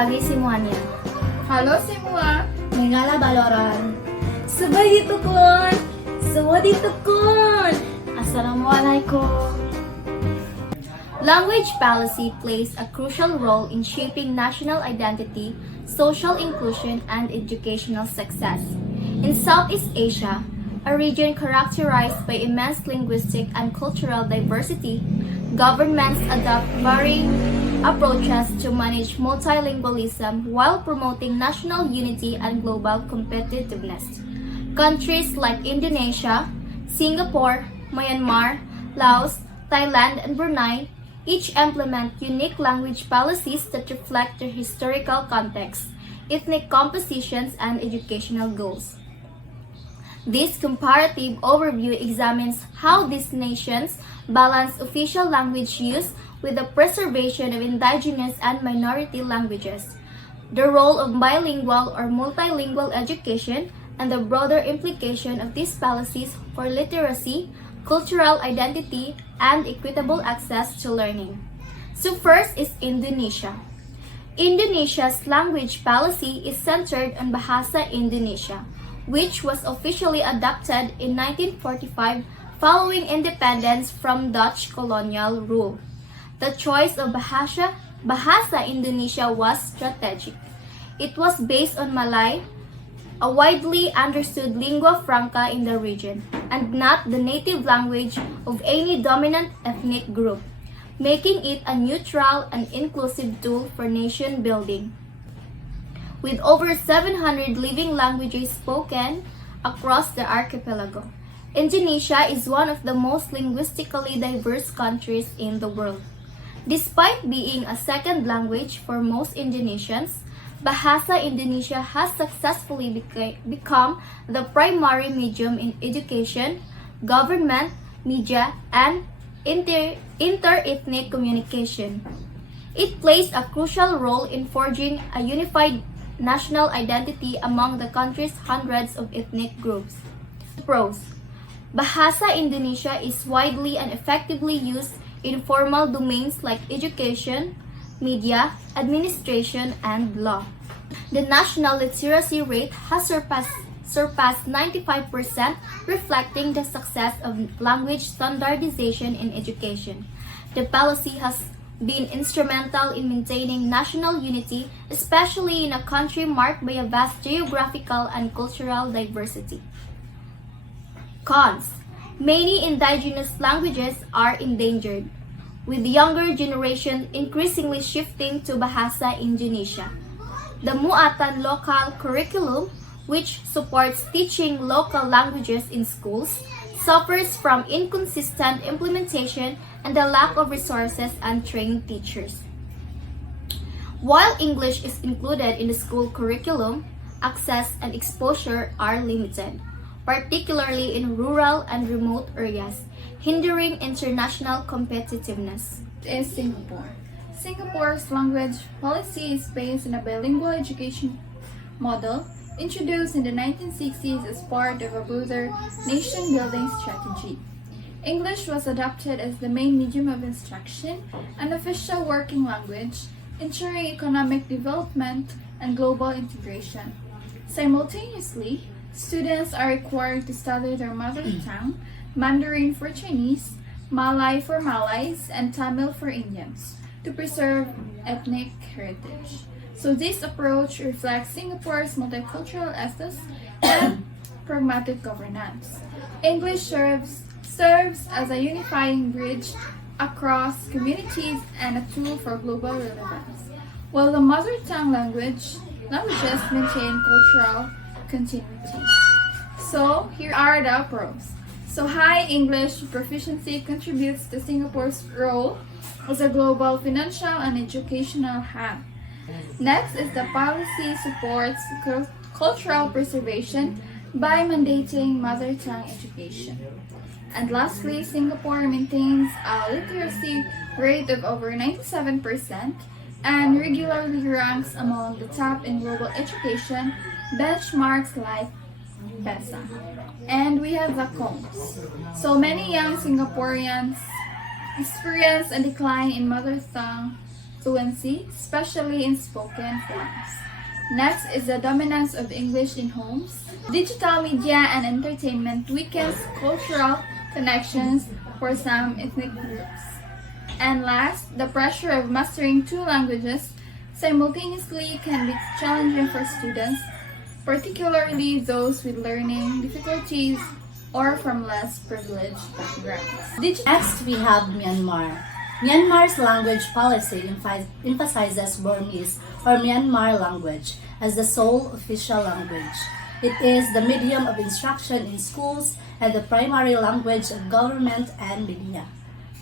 pagi semuanya. Halo semua. Mengala baloran. Sebagai tukun. Sawadi tukun. Assalamualaikum. Language policy plays a crucial role in shaping national identity, social inclusion, and educational success. In Southeast Asia, a region characterized by immense linguistic and cultural diversity, governments adopt varying approaches to manage multilingualism while promoting national unity and global competitiveness. Countries like Indonesia, Singapore, Myanmar, Laos, Thailand, and Brunei each implement unique language policies that reflect their historical context, ethnic compositions, and educational goals. This comparative overview examines how these nations balance official language use with the preservation of indigenous and minority languages, the role of bilingual or multilingual education, and the broader implication of these policies for literacy, cultural identity, and equitable access to learning. So first is Indonesia. Indonesia's language policy is centered on Bahasa Indonesia, which was officially adopted in 1945 following independence from Dutch colonial rule. The choice of Bahasa Indonesia was strategic. It was based on Malay, a widely understood lingua franca in the region, and not the native language of any dominant ethnic group, making it a neutral and inclusive tool for nation building. With over 700 living languages spoken across the archipelago, Indonesia is one of the most linguistically diverse countries in the world. Despite being a second language for most Indonesians, Bahasa Indonesia has successfully become the primary medium in education, government, media, and inter-ethnic communication. It plays a crucial role in forging a unified national identity among the country's hundreds of ethnic groups. Pros: Bahasa Indonesia is widely and effectively used in formal domains like education, media, administration, and law. The national literacy rate has surpassed 95%, reflecting the success of language standardization in education. The policy has been instrumental in maintaining national unity, especially in a country marked by a vast geographical and cultural diversity. Cons: Many indigenous languages are endangered, with younger generation increasingly shifting to Bahasa Indonesia. The Muatan local curriculum, which supports teaching local languages in schools, suffers from inconsistent implementation and the lack of resources and trained teachers. While English is included in the school curriculum, access and exposure are limited, particularly in rural and remote areas, hindering international competitiveness. Is Singapore. Singapore's language policy is based on a bilingual education model introduced in the 1960s as part of a broader nation-building strategy. English was adopted as the main medium of instruction and official working language, ensuring economic development and global integration. Simultaneously, students are required to study their mother tongue, Mandarin for Chinese, Malay for Malays, and Tamil for Indians, to preserve ethnic heritage. So this approach reflects Singapore's multicultural ethos and pragmatic governance. English serves as a unifying bridge across communities and a tool for global relevance, while the mother tongue languages maintain cultural continuity. So here are the pros. So high English proficiency contributes to Singapore's role as a global financial and educational hub. Next is the policy supports cultural preservation by mandating mother tongue education. And lastly, Singapore maintains a literacy rate of over 97% and regularly ranks among the top in global education benchmarks like PESA. And we have the cons. So many young Singaporeans experience a decline in mother tongue fluency, especially in spoken forms. Next is the dominance of English in homes. Digital media and entertainment weakens cultural connections for some ethnic groups. And last, the pressure of mastering two languages simultaneously can be challenging for students, particularly those with learning difficulties or from less privileged backgrounds. Next, we have Myanmar. Myanmar's language policy emphasizes Burmese or Myanmar language as the sole official language. It is the medium of instruction in schools and the primary language of government and media.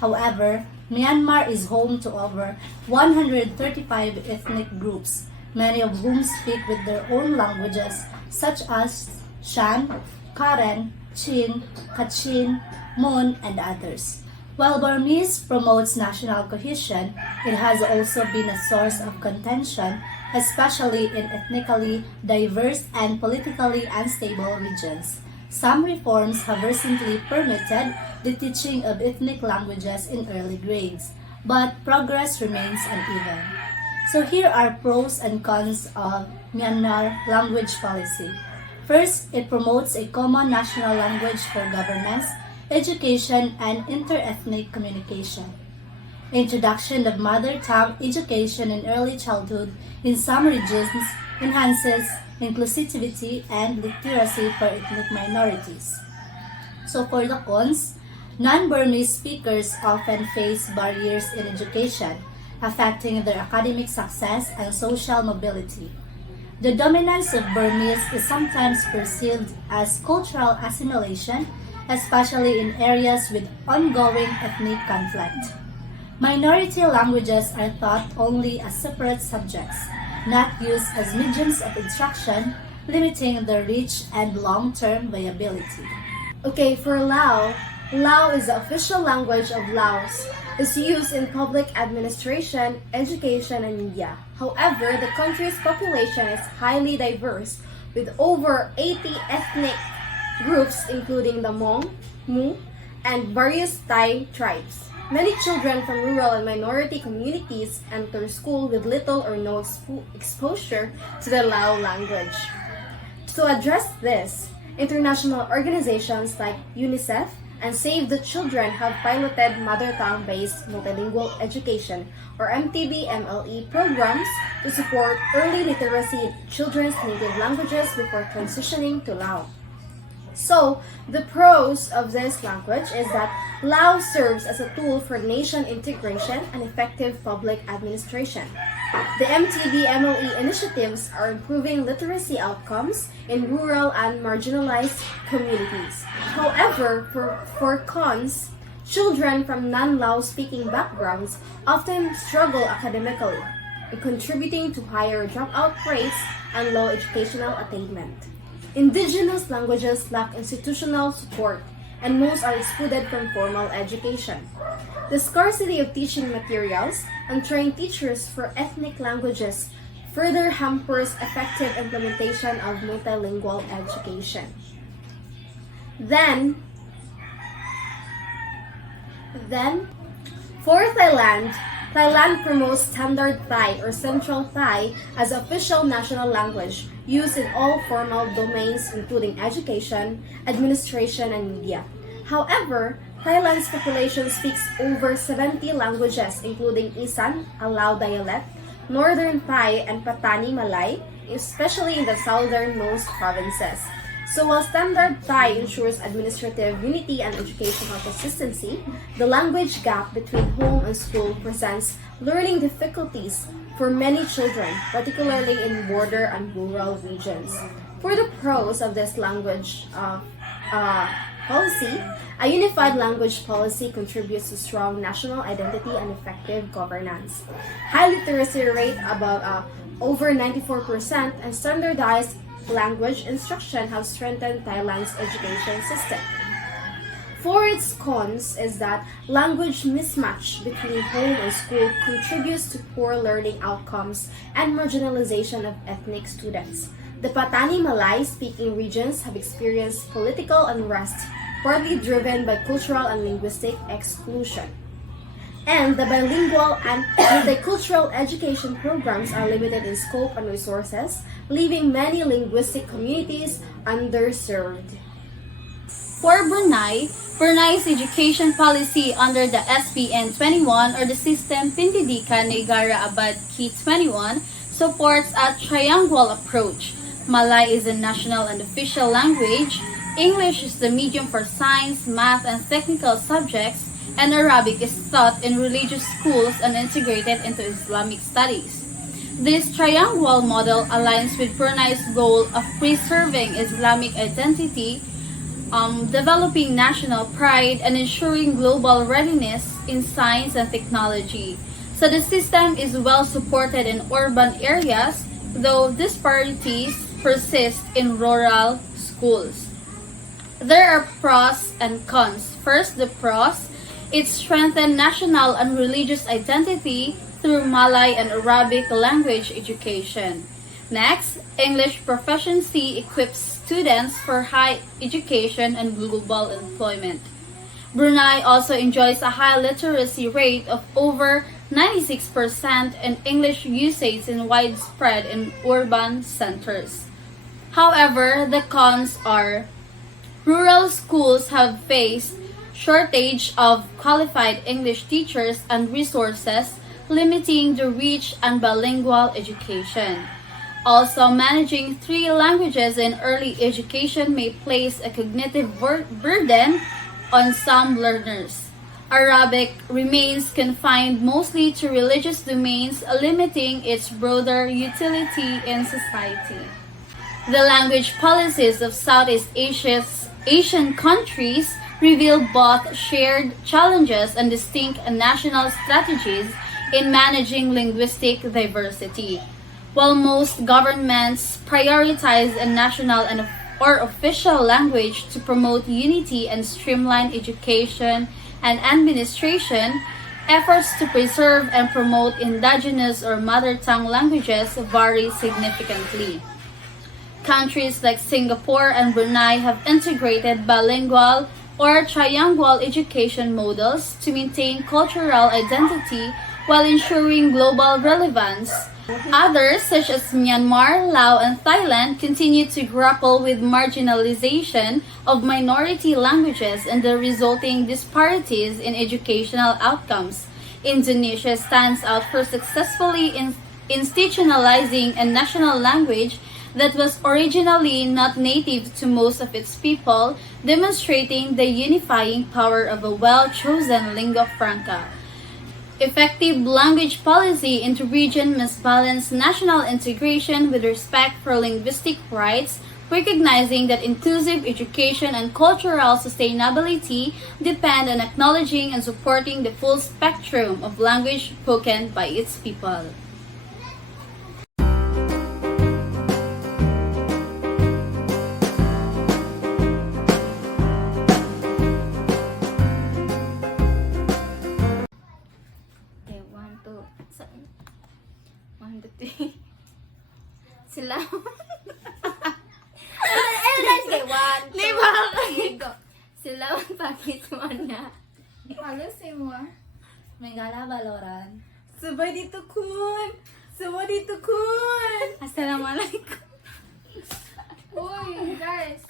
However, Myanmar is home to over 135 ethnic groups, many of whom speak with their own languages such as Shan, Karen, Chin, Kachin, Mon, and others. While Burmese promotes national cohesion, it has also been a source of contention, especially in ethnically diverse and politically unstable regions. Some reforms have recently permitted the teaching of ethnic languages in early grades, but progress remains uneven. So here are pros and cons of Myanmar language policy. First, it promotes a common national language for governance, education, and inter-ethnic communication. Introduction of mother tongue education in early childhood in some regions enhances inclusivity and literacy for ethnic minorities. So for the cons, non-Burmese speakers often face barriers in education, affecting their academic success and social mobility. The dominance of Burmese is sometimes perceived as cultural assimilation, especially in areas with ongoing ethnic conflict. Minority languages are taught only as separate subjects, not used as mediums of instruction, limiting their reach and long-term viability. Okay, for Lao, Lao is the official language of Laos. It's used in public administration, education, and media. However, the country's population is highly diverse, with over 80 ethnic groups including the Hmong, Mu, and various Thai tribes. Many children from rural and minority communities enter school with little or no exposure to the Lao language. To address this, international organizations like UNICEF and Save the Children have piloted mother tongue-based multilingual education or MTB-MLE programs to support early literacy in children's native languages before transitioning to Lao. So, the pros of this language is that Lao serves as a tool for nation integration and effective public administration. The MTB-MLE initiatives are improving literacy outcomes in rural and marginalized communities. However, for cons, children from non-Lao speaking backgrounds often struggle academically, contributing to higher dropout rates and low educational attainment. Indigenous languages lack institutional support, and most are excluded from formal education. The scarcity of teaching materials and trained teachers for ethnic languages further hampers effective implementation of multilingual education. Then, for Thailand, Thailand promotes Standard Thai or Central Thai as official national language used in all formal domains including education, administration, and media. However, Thailand's population speaks over 70 languages including Isan, a Lao dialect, Northern Thai, and Patani Malay, especially in the southernmost provinces. So while Standard Thai ensures administrative unity and educational consistency, the language gap between home and school presents learning difficulties for many children, particularly in border and rural regions. For the pros of this language policy, a unified language policy contributes to strong national identity and effective governance. High literacy rate above over 94% and standardized language instruction have strengthened Thailand's education system. For its cons is that language mismatch between home and school contributes to poor learning outcomes and marginalization of ethnic students. The Patani Malay speaking regions have experienced political unrest, partly driven by cultural and linguistic exclusion. And the bilingual and multicultural education programs are limited in scope and resources, leaving many linguistic communities underserved. For Brunei, Brunei's education policy under the SPN 21 or the System Pendidikan Negara Abad Ki 21 supports a triangular approach. Malay is the national and official language, English is the medium for science, math, and technical subjects, and Arabic is taught in religious schools and integrated into Islamic studies. This triangular model aligns with Brunei's goal of preserving Islamic identity, developing national pride, and ensuring global readiness in science and technology. So the system is well supported in urban areas, though disparities persist in rural schools. There are pros and cons. First, the pros. It strengthens national and religious identity through Malay and Arabic language education. Next, English proficiency equips students for high education and global employment. Brunei also enjoys a high literacy rate of over 96% and English usage is widespread in urban centers. However, the cons are rural schools have faced shortage of qualified English teachers and resources, limiting the reach and bilingual education. Also, managing 3 languages in early education may place a cognitive burden on some learners. Arabic remains confined mostly to religious domains, limiting its broader utility in society. The language policies of Southeast Asian countries reveal both shared challenges and distinct national strategies in managing linguistic diversity. While most governments prioritize a national or official language to promote unity and streamline education and administration, efforts to preserve and promote indigenous or mother tongue languages vary significantly. Countries like Singapore and Brunei have integrated bilingual or trilingual education models to maintain cultural identity while ensuring global relevance. Others, such as Myanmar, Laos, and Thailand, continue to grapple with marginalization of minority languages and the resulting disparities in educational outcomes. Indonesia stands out for successfully institutionalizing a national language that was originally not native to most of its people, demonstrating the unifying power of a well-chosen lingua franca. Effective language policy in the region must balance national integration with respect for linguistic rights, recognizing that inclusive education and cultural sustainability depend on acknowledging and supporting the full spectrum of language spoken by its people. Okay, 1, 2, 1, 2, 3. Sila. Guys, okay, 1, 2, 3, go. Sila pakit mo na. Halos mo ah. Mengala Baloran. Sabay dito, Kun! Sabay dito, Kun! Assalamualaikum. Uy, guys.